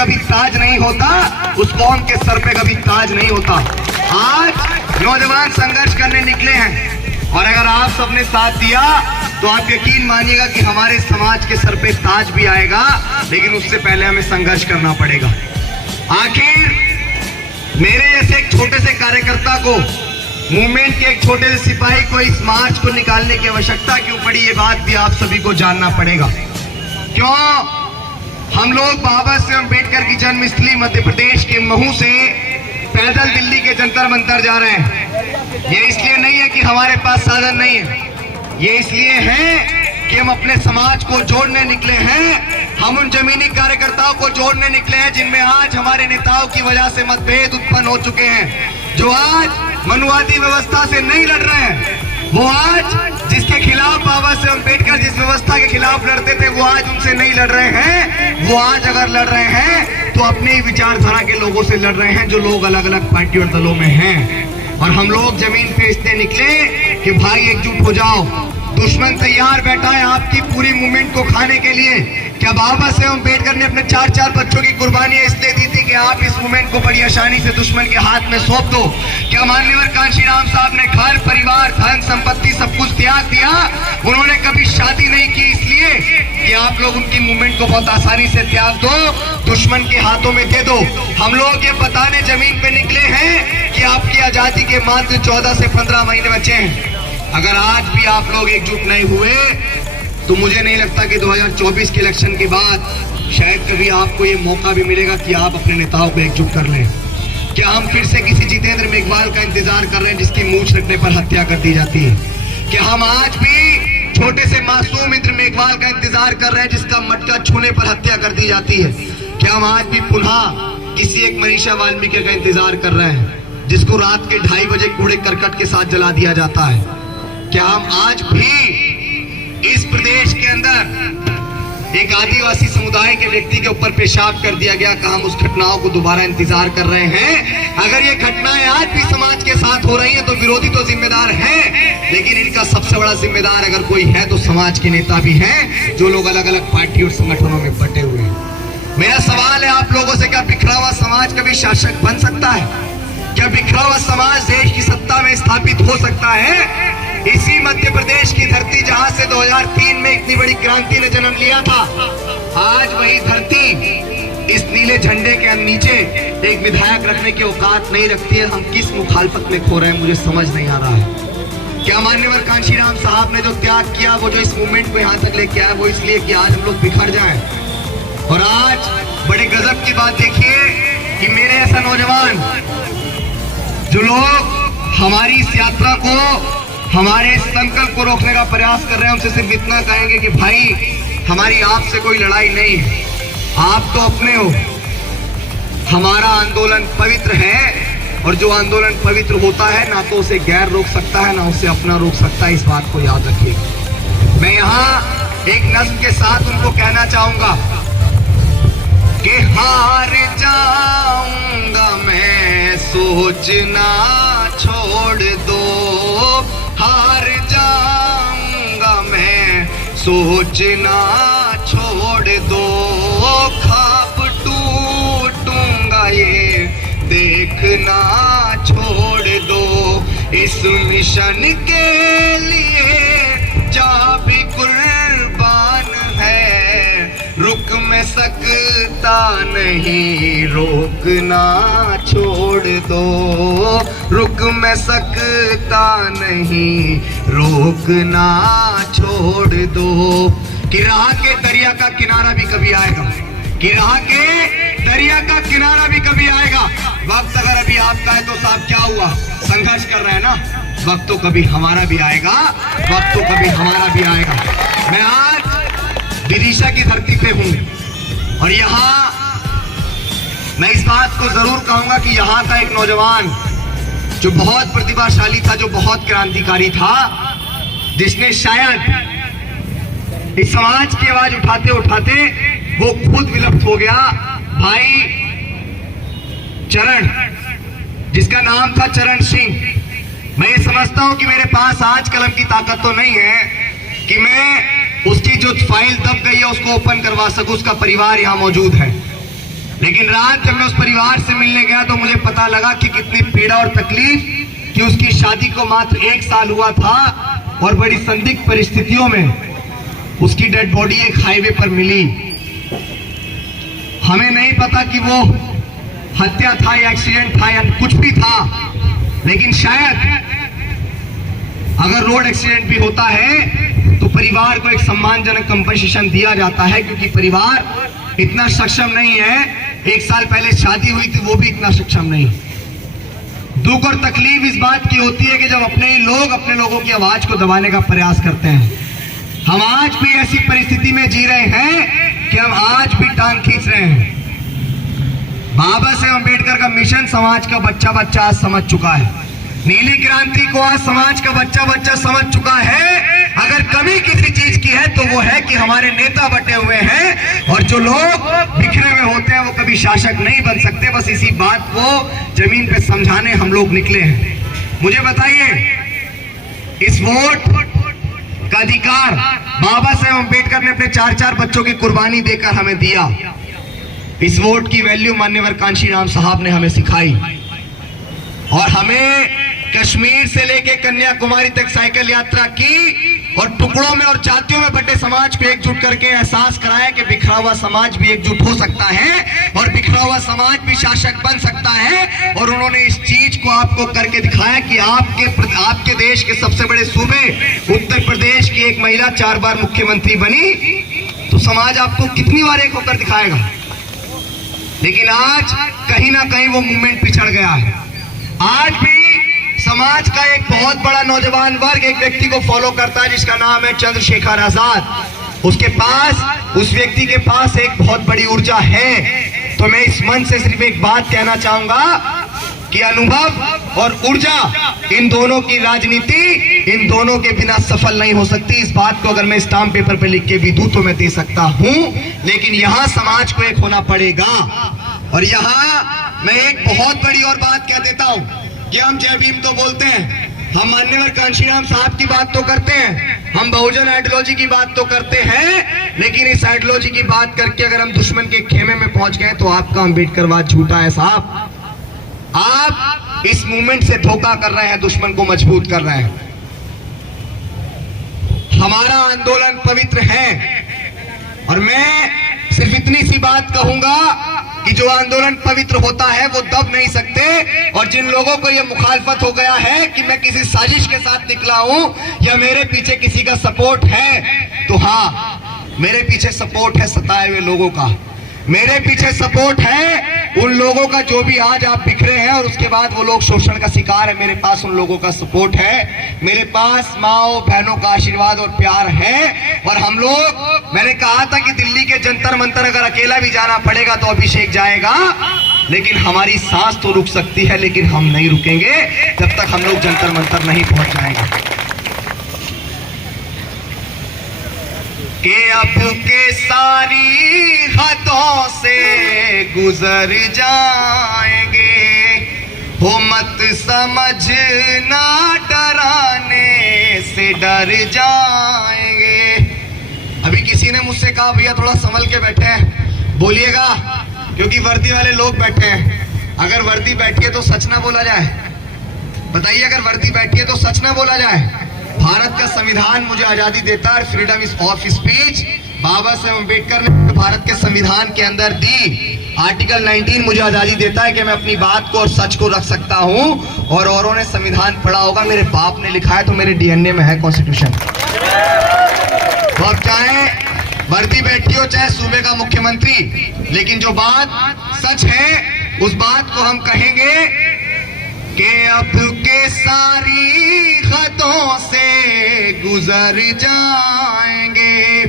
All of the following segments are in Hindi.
कभी ताज नहीं होता, उस कौम के सर पे कभी ताज नहीं होता। आज नौजवान संघर्ष करने निकले हैं और अगर आप सबने साथ दिया तो आप यकीन मानिएगा कि हमारे समाज के सर पे ताज भी आएगा, लेकिन उससे पहले हमें संघर्ष करना पड़ेगा। आखिर मेरे जैसे एक छोटे से कार्यकर्ता को, मूवमेंट के एक छोटे से सिपाही को इस मार्च को निकालने की आवश्यकता क्यों पड़ी, ये बात भी आप सभी को जानना पड़ेगा। क्यों हम लोग बाबा साहेब अम्बेडकर की जन्मस्थली मध्य प्रदेश के महू से पैदल दिल्ली के जंतर मंतर जा रहे हैं? ये इसलिए नहीं है कि हमारे पास साधन नहीं है, ये इसलिए है कि हम अपने समाज को जोड़ने निकले हैं। हम उन जमीनी कार्यकर्ताओं को जोड़ने निकले हैं जिनमें आज हमारे नेताओं की वजह से मतभेद उत्पन्न हो चुके हैं, जो आज मनुवादी व्यवस्था से नहीं लड़ रहे हैं। वो आज जिसके खिलाफ बाबा साहेब अम्बेडकर जिस व्यवस्था के खिलाफ लड़ते थे, वो आज उनसे नहीं लड़ रहे हैं। वो आज अगर लड़ रहे हैं तो अपनी विचारधारा के लोगों से लड़ रहे हैं, जो लोग अलग अलग पार्टी और दलों में हैं। और हम लोग जमीन पे इसलिए निकले कि भाई एकजुट हो जाओ। दुश्मन तैयार बैठा है आपकी पूरी मूवमेंट को खाने के लिए। क्या बाबा साहेब अम्बेडकर ने अपने 4-4 बच्चों की कुर्बानियां इसलिए दी थी कि आप इस मूवमेंट को बड़ी आसानी से दुश्मन के हाथ में सौंप दो? क्या माननीय कांशीराम साहब ने घर, परिवार, धन संपत्ति सब कुछ त्याग दिया? उन्होंने कभी शादी नहीं की इसलिए कि आप लोग उनकी मूवमेंट को बहुत आसानी से त्याग दो, दुश्मन के हाथों में दे दो। हम लोग ये बताने जमीन पे निकले हैं कि आपकी आजादी के मात्र 14 से 15 महीने बचे हैं। अगर आज भी आप लोग एकजुट नहीं हुए तो मुझे नहीं लगता कि 2024 के इलेक्शन के बाद शायद कभी आपको ये मौका भी मिलेगा कि आप अपने नेताओं को एकजुट कर लें। क्या हम फिर से किसी जितेंद्र मेघवाल का इंतजार कर रहे हैं जिसकी मूंछ रखने पर हत्या कर दी जाती है? क्या हम आज भी छोटे से मासूम इंद्र मेघवाल का इंतजार कर रहे हैं जिसका मटका छूने पर हत्या कर दी जाती है? क्या हम आज भी पुनः किसी एक मनीषा वाल्मीकि का इंतजार कर रहे हैं जिसको रात के 2:30 बजे कूड़े करकट के साथ जला दिया जाता है? क्या हम आज भी इस प्रदेश के अंदर एक आदिवासी समुदाय के व्यक्ति के ऊपर पेशाब कर दिया गया का हम उस घटनाओं को दोबारा इंतजार कर रहे हैं? अगर ये घटनाएं आज भी समाज के साथ हो रही हैं तो विरोधी तो जिम्मेदार हैं, लेकिन इनका सबसे बड़ा जिम्मेदार अगर कोई है तो समाज के नेता भी हैं, जो लोग अलग अलग पार्टी और संगठनों में बटे हुए हैं। मेरा सवाल है आप लोगों से, क्या बिखरा हुआ समाज कभी शासक बन सकता है? क्या बिखरा हुआ समाज देश की सत्ता में स्थापित हो सकता है? इसी मध्य प्रदेश की धरती जहां से 2003 में इतनी बड़ी क्रांति ने जन्म लिया था, आज वही धरती इस नीले झंडे के नीचे एक विधायक रखने की औकात नहीं रखती है। हम किस मुखालफत में खो रहे हैं, मुझे समझ नहीं आ रहा है। क्या माननीय कांशीराम साहब ने जो त्याग किया, वो जो इस मूवमेंट को यहाँ तक लेके आया, वो इसलिए कि आज हम लोग बिखर जाएं? और आज बड़े गजब की बात देखिए कि मेरे ऐसा नौजवान जो लोग हमारी इस यात्रा को, हमारे संकल्प को रोकने का प्रयास कर रहे हैं, उनसे सिर्फ इतना कहेंगे कि भाई हमारी आपसे कोई लड़ाई नहीं है, आप तो अपने हो। हमारा आंदोलन पवित्र है और जो आंदोलन पवित्र होता है ना तो उसे गैर रोक सकता है ना उसे अपना रोक सकता है, इस बात को याद रखिएगा। मैं यहाँ एक नज्म के साथ उनको कहना चाहूंगा कि हार जाऊंगा मैं सोचना छोड़ दो, हार जाऊंगा मैं सोचना छोड़ दो, ख्वाब टूटूंगा ये देखना छोड़ दो, इस मिशन के लिए जा भी कुर्बान है, रुक मैं सकता नहीं रोकना छोड़ दो, रुक मैं सकता नहीं रोकना छोड़ दो। कि राह के दरिया का किनारा भी कभी आएगा, कि राह के दरिया का किनारा भी कभी आएगा। वक्त अगर अभी आपका है तो साहब क्या हुआ, संघर्ष कर रहे हैं ना, वक्त तो कभी हमारा भी आएगा, वक्त तो कभी हमारा भी आएगा। मैं आज विदिशा की धरती पे हूं और यहाँ मैं इस बात को जरूर कहूंगा कि यहाँ का एक नौजवान जो बहुत प्रतिभाशाली था, जो बहुत क्रांतिकारी था, जिसने शायद इस समाज की आवाज उठाते उठाते वो खुद विलुप्त हो गया, भाई चरण, जिसका नाम था चरण सिंह। मैं ये समझता हूं कि मेरे पास आज कलम की ताकत तो नहीं है कि मैं उसकी जो फाइल दब गई है उसको ओपन करवा सकूं, उसका परिवार यहाँ मौजूद है। लेकिन रात जब मैं उस परिवार से मिलने गया तो मुझे पता लगा कि कितनी पीड़ा और तकलीफ कि उसकी शादी को मात्र 1 साल हुआ था और बड़ी संदिग्ध परिस्थितियों में उसकी डेड बॉडी एक हाईवे पर मिली। हमें नहीं पता कि वो हत्या था या एक्सीडेंट था या कुछ भी था, लेकिन शायद अगर रोड एक्सीडेंट भी होता है तो परिवार को एक सम्मानजनक कंपनसेशन दिया जाता है, क्योंकि परिवार इतना सक्षम नहीं है। 1 साल पहले शादी हुई थी, वो भी इतना सक्षम नहीं। दुख और तकलीफ इस बात की होती है कि जब अपने ही लोग अपने लोगों की आवाज को दबाने का प्रयास करते हैं। हम आज भी ऐसी परिस्थिति में जी रहे हैं कि हम आज भी टांग खींच रहे हैं। बाबा साहेब अम्बेडकर का मिशन समाज का बच्चा बच्चा आज समझ चुका है। नीली क्रांति को आज समाज का बच्चा बच्चा समझ चुका है। अगर कमी किसी चीज की है तो वो है कि हमारे नेता बटे हुए हैं, और जो लोग बिखरे हुए होते हैं वो कभी शासक नहीं बन सकते। बस इसी बात को जमीन पे समझाने हम लोग निकले हैं। मुझे बताइए, इस वोट का अधिकार बाबा साहेब अम्बेडकर ने अपने 4-4 बच्चों की कुर्बानी देकर हमें दिया। इस वोट की वैल्यू मान्यवर कांशीराम साहब ने हमें सिखाई, और हमें कश्मीर से लेके कन्याकुमारी तक साइकिल यात्रा की और टुकड़ों में और जातियों में बटे समाज को एकजुट करके एहसास कराया कि बिखरा हुआ समाज भी एकजुट हो सकता है और बिखरा हुआ समाज भी शासक बन सकता है। और उन्होंने इस चीज को आपको करके दिखाया कि आपके देश के सबसे बड़े सूबे उत्तर प्रदेश की एक महिला 4 बार मुख्यमंत्री बनी, तो समाज आपको कितनी बार एक होकर दिखाएगा। लेकिन आज कहीं ना कहीं वो मूवमेंट पिछड़ गया है। आज भी समाज का एक बहुत बड़ा नौजवान वर्ग एक व्यक्ति को फॉलो करता है जिसका नाम है चंद्रशेखर आजाद। उसके पास, उस व्यक्ति के पास एक बहुत बड़ी ऊर्जा है। तो मैं इस मंच से सिर्फ एक बात कहना चाहूंगा कि अनुभव और ऊर्जा, इन दोनों की राजनीति इन दोनों के बिना सफल नहीं हो सकती। इस बात को अगर मैं स्टाम्प पेपर पे लिख के भी दूं तो मैं दे सकता हूं, लेकिन यहां समाज को एक होना पड़ेगा। और यहां मैं एक बहुत बड़ी और बात कह देता हूं कि हम जय भीम तो बोलते हैं, हम मान्यवर कांशीराम साहब की बात तो करते हैं, हम बहुजन आइडियोलॉजी की बात तो करते हैं, लेकिन इस आइडियोलॉजी की बात करके अगर हम दुश्मन के खेमे में पहुंच गए तो आपका अम्बेडकरवाद झूठा है साहब। आप इस मूवमेंट से धोखा कर रहे हैं, दुश्मन को मजबूत कर रहे हैं। हमारा आंदोलन पवित्र है, और मैं सिर्फ इतनी सी बात कहूंगा कि जो आंदोलन पवित्र होता है वो दब नहीं सकते। और जिन लोगों को यह मुखालफत हो गया है कि मैं किसी साजिश के साथ निकला हूं या मेरे पीछे किसी का सपोर्ट है, तो हाँ, मेरे पीछे सपोर्ट है सताए हुए लोगों का, मेरे पीछे सपोर्ट है उन लोगों का जो भी आज आप बिखरे हैं और उसके बाद वो लोग शोषण का शिकार है। मेरे पास उन लोगों का सपोर्ट है, मेरे पास माओ बहनों का आशीर्वाद और प्यार है। और हम लोग, मैंने कहा था कि दिल्ली के जंतर मंतर अगर अकेला भी जाना पड़ेगा तो अभिषेक जाएगा, लेकिन हमारी सांस तो रुक सकती है, लेकिन हम नहीं रुकेंगे जब तक हम लोग जंतर मंतर नहीं पहुंच जाएंगे। कि अब के सारी हदों से गुजर जाएंगे, हो मत समझना डराने से डर जाएंगे। अभी किसी ने मुझसे कहा भैया थोड़ा संभल के बैठे हैं, बोलिएगा, क्योंकि वर्दी वाले लोग बैठे हैं। अगर वर्दी बैठी है तो सच ना बोला जाए, बताइए, अगर वर्दी बैठी है तो सच ना बोला जाए। भारत का संविधान मुझे आजादी देता है, freedom of speech Baba Saheb Ambedkar ने भारत के संविधान के अंदर दी। आर्टिकल 19 मुझे आजादी देता है कि मैं अपनी बात को और सच को रख सकता हूं। और औरों ने संविधान पढ़ा होगा, मेरे बाप ने लिखा है तो मेरे डीएनए में है कॉन्स्टिट्यूशन। तो अब चाहे वर्दी बैठी हो चाहे सूबे का मुख्यमंत्री, लेकिन जो बात सच है उस बात को हम कहेंगे कि अब के सारी हदों से गुजर जाएंगे,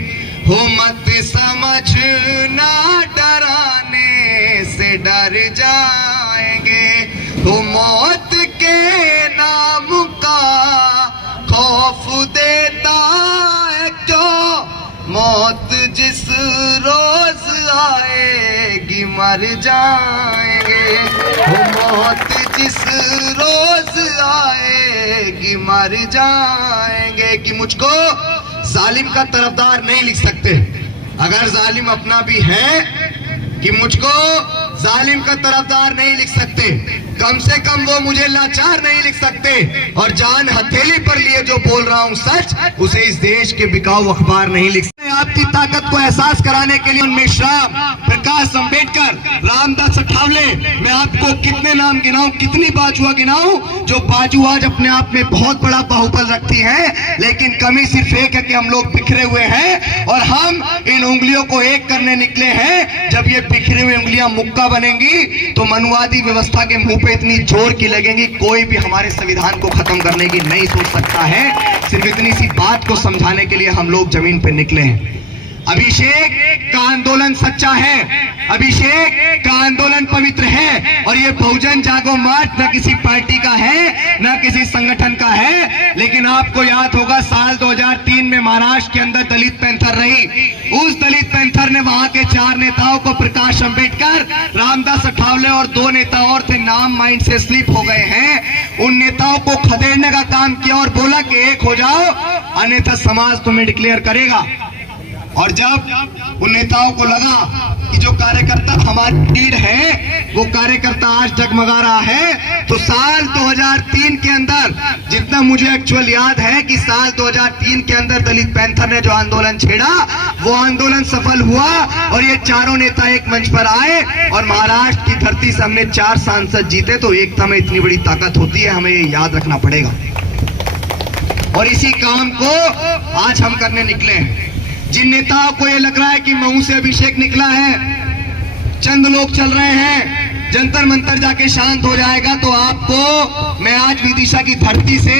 हो मत समझना डराने से डर जाएंगे, हो मौत के नाम का खौफ देता है जो मौत जिस रोज आएगी मर जाएंगे, वो मौत जिस रोज आएगी मर जाएंगे। कि मुझको जालिम का तरफदार नहीं लिख सकते, अगर जालिम अपना भी है, कि मुझको जालिम का तरफदार नहीं लिख सकते, कम से कम वो मुझे लाचार नहीं लिख सकते, और जान हथेली पर लिए जो बोल रहा हूँ सच, उसे इस देश के बिकाऊ अखबार नहीं लिख सकते। आपकी ताकत को एहसास कराने के लिए मेश्राम, प्रकाश अंबेडकर, रामदास अठावले, मैं आपको कितने नाम गिनाऊं, कितनी बाजुआ गिनाऊं, जो बाजू आज अपने आप में बहुत बड़ा बाहुबल रखती है, लेकिन कमी सिर्फ एक है कि हम लोग बिखरे हुए हैं और हम इन उंगलियों को एक करने निकले हैं। जब ये बिखरी हुई उंगलियां मुक्का बनेंगी तो मनुवादी व्यवस्था के मुंह पे इतनी जोर की लगेंगी, कोई भी हमारे संविधान को खत्म करने की नहीं सोच सकता है। सिर्फ इतनी सी बात को समझाने के लिए हम लोग जमीन पे निकले हैं। अभिषेक का आंदोलन सच्चा है, अभिषेक का आंदोलन पवित्र है, और ये बहुजन जागो मार्च न किसी पार्टी का है न किसी संगठन का है। लेकिन आपको याद होगा साल 2003 में महाराष्ट्र के अंदर दलित पैंथर रही, उस दलित पैंथर ने वहां के 4 नेताओं को, प्रकाश अंबेडकर, रामदास अठावले और 2 नेता और थे, नाम माइंड से स्लिप हो गए हैं, उन नेताओं को खदेड़ने का काम किया और बोला कि एक हो जाओ, अन्यथा समाज तुम्हें डिक्लेयर करेगा। और जब उन नेताओं को लगा कि जो कार्यकर्ता हमारी लीड है वो कार्यकर्ता आज डगमगा रहा है, तो साल 2003 के अंदर, जितना मुझे एक्चुअल याद है कि साल 2003 के अंदर दलित पैंथर ने जो आंदोलन छेड़ा वो आंदोलन सफल हुआ और ये चारों नेता एक मंच पर आए और महाराष्ट्र की धरती से हमने 4 सांसद जीते। तो एकता में इतनी बड़ी ताकत होती है, हमें ये याद रखना पड़ेगा। और इसी काम को आज हम करने निकले हैं। जिन नेताओं को ये लग रहा है कि महू से अभिषेक निकला है, चंद लोग चल रहे हैं, जंतर मंतर जाके शांत हो जाएगा, तो आपको मैं आज विदिशा की धरती से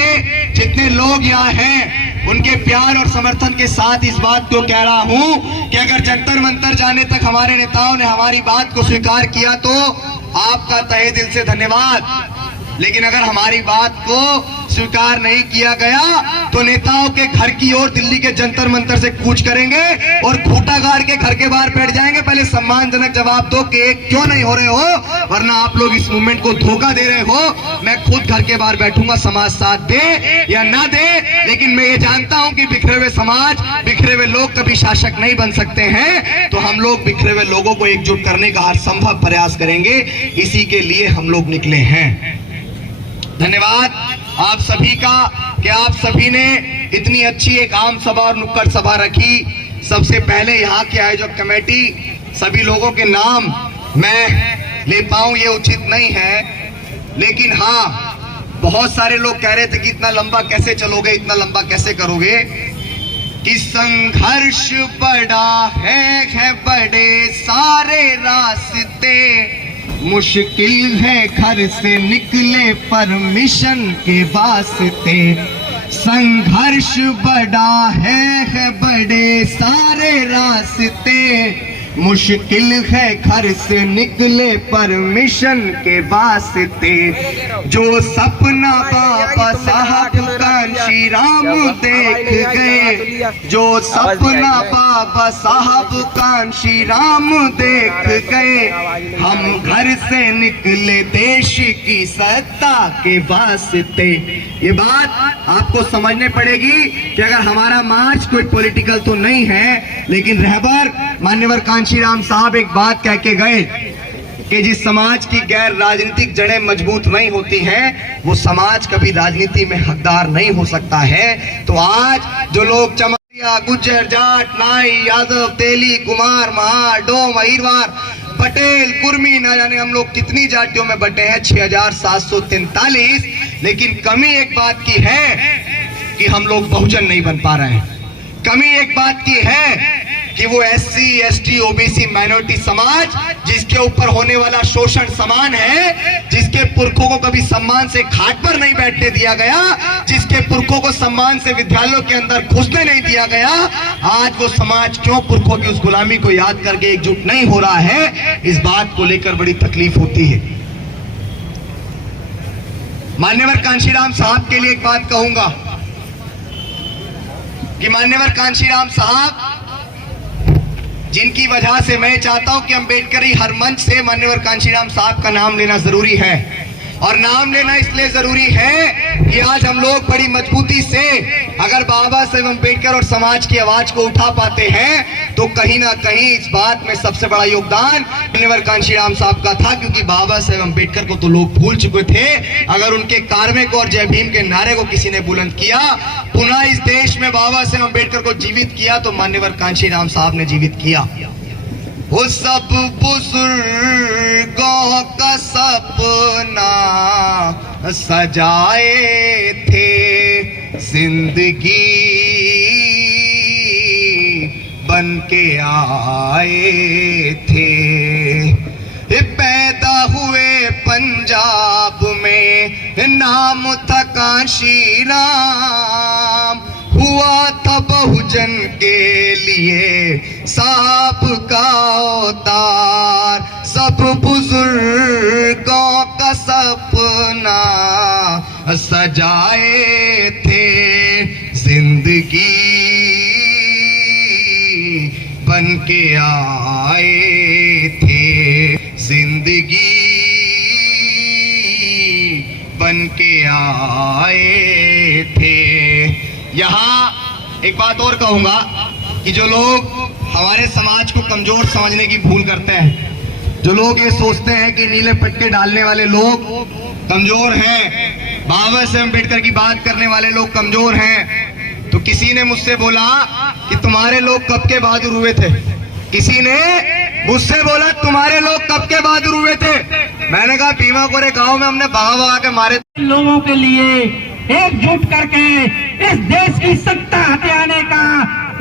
जितने लोग यहाँ हैं उनके प्यार और समर्थन के साथ इस बात को कह रहा हूं कि अगर जंतर मंतर जाने तक हमारे नेताओं ने हमारी बात को स्वीकार किया तो आपका तहे दिल से धन्यवाद। लेकिन अगर हमारी बात को स्वीकार नहीं किया गया तो नेताओं के घर की ओर दिल्ली के जंतर मंतर से कूच करेंगे और खूंटा गाड़ के घर के बाहर बैठ जाएंगे। पहले सम्मानजनक जवाब दो कि एक क्यों नहीं हो रहे हो, वरना आप लोग इस मूवमेंट को धोखा दे रहे हो। मैं खुद घर के बाहर बैठूंगा, समाज साथ दे या ना दे, लेकिन मैं ये जानता हूं कि बिखरे हुए समाज, बिखरे हुए लोग कभी शासक नहीं बन सकते हैं। तो हम लोग बिखरे हुए लोगों को एकजुट करने का हर संभव प्रयास करेंगे, इसी के लिए हम लोग निकले हैं। धन्यवाद आप सभी का कि आप सभी ने इतनी अच्छी एक आम सभा और नुक्कड़ सभा रखी। सबसे पहले यहाँ की आयोजक कमेटी, सभी लोगों के नाम मैं ले पाऊं ये उचित नहीं है, लेकिन हाँ बहुत सारे लोग कह रहे थे कि इतना लंबा कैसे चलोगे, इतना लंबा कैसे करोगे, कि संघर्ष बड़ा है बड़े सारे रास्ते, मुश्किल है घर से निकले परमिशन के वास्ते, संघर्ष बड़ा है बड़े सारे रास्ते, मुश्किल है घर से निकले परमिशन के वास्ते, जो सपना बाबा साहब कांशी राम देख गए, जो सपना बाबा साहब कांशी राम देख गए, हम घर से निकले देश की सत्ता के वास्ते। ये बात आपको समझने पड़ेगी कि अगर हमारा मार्च कोई पॉलिटिकल तो नहीं है, लेकिन रहबर मान्यवर कांशीराम साहब एक बात कह के गए कि जिस समाज की गैर राजनीतिक जड़ें मजबूत नहीं होती हैं, वो समाज कभी राजनीति में हकदार नहीं हो सकता है। तो आज जो लोग चमारिया, गुज्जर, जाट, नाई, यादव, तेली, कुमार, महार, डोम, अहिरवार, पटेल, कुर्मी, न जाने हम लोग कितनी जातियों में बटे हैं, 6743, लेकिन कमी एक बात की है कि हम लोग बहुजन नहीं बन पा रहे हैं। कमी एक बात की है कि वो SC, ST, OBC माइनॉरिटी समाज, जिसके ऊपर होने वाला शोषण समान है, जिसके पुरखों को कभी सम्मान से खाट पर नहीं बैठने दिया गया, जिसके पुरखों को सम्मान से विद्यालयों के अंदर घुसने नहीं दिया गया, आज वो समाज क्यों पुरखों की उस गुलामी को याद करके एकजुट नहीं हो रहा है, इस बात को लेकर बड़ी तकलीफ होती है। मान्यवर कांशीराम साहब के लिए एक बात कहूंगा कि मान्यवर कांशीराम साहब, जिनकी वजह से मैं चाहता हूं कि अम्बेडकरी हर मंच से मान्यवर कांशीराम साहब का नाम लेना जरूरी है, और नाम लेना इसलिए जरूरी है कि आज हम लोग बड़ी मजबूती से अगर बाबा साहेब अम्बेडकर और समाज की आवाज को उठा पाते हैं तो कहीं ना कहीं इस बात में सबसे बड़ा योगदान माननीय कांशीराम साहब का था, क्योंकि बाबा साहेब अम्बेडकर को तो लोग भूल चुके थे। अगर उनके कार्मिक और जय भीम के नारे को किसी ने बुलंद किया, पुनः इस देश में बाबा साहेब अम्बेडकर को जीवित किया, तो माननीय कांशीराम साहब ने जीवित किया। वो सब बुजुर्गों का सपना सजाए थे, जिंदगी बन के आए थे। पैदा हुए पंजाब में, नाम था कांशीराम, हुआ था बहुजन के लिए साहब का अवतार। सब बुजुर्गों का सपना सजाए थे, जिंदगी बन के आए थे, जिंदगी बन के आए थे। यहाँ एक बात और कहूंगा कि जो लोग हमारे समाज को कमजोर समझने की भूल करते हैं, जो लोग ये सोचते हैं कि नीले पट्टे डालने वाले लोग कमजोर हैं, बाबा साहेब अम्बेडकर की बात करने वाले लोग कमजोर हैं, तो किसी ने मुझसे बोला कि तुम्हारे लोग कब के बहादुर हुए थे। किसी ने मुझसे बोला तुम्हारे लोग कब के बहादुर हुए थे। मैंने कहा भीमा कोरे गांव में हमने भगा भगा के मारे। लोगों के लिए एकजुट करके इस देश की सत्ता हथियाने का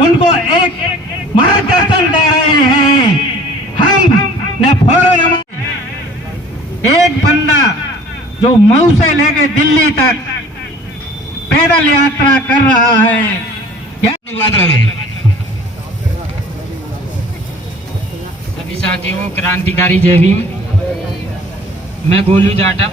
उनको एक मार्गदर्शन दे रहे हैं। हम ने फौरन एक बंदा जो मऊ से लेके दिल्ली तक पैदल यात्रा कर रहा है, क्या धन्यवाद रहे सभी साथियों। क्रांतिकारी जय भीम। मैं गोलू जाटव।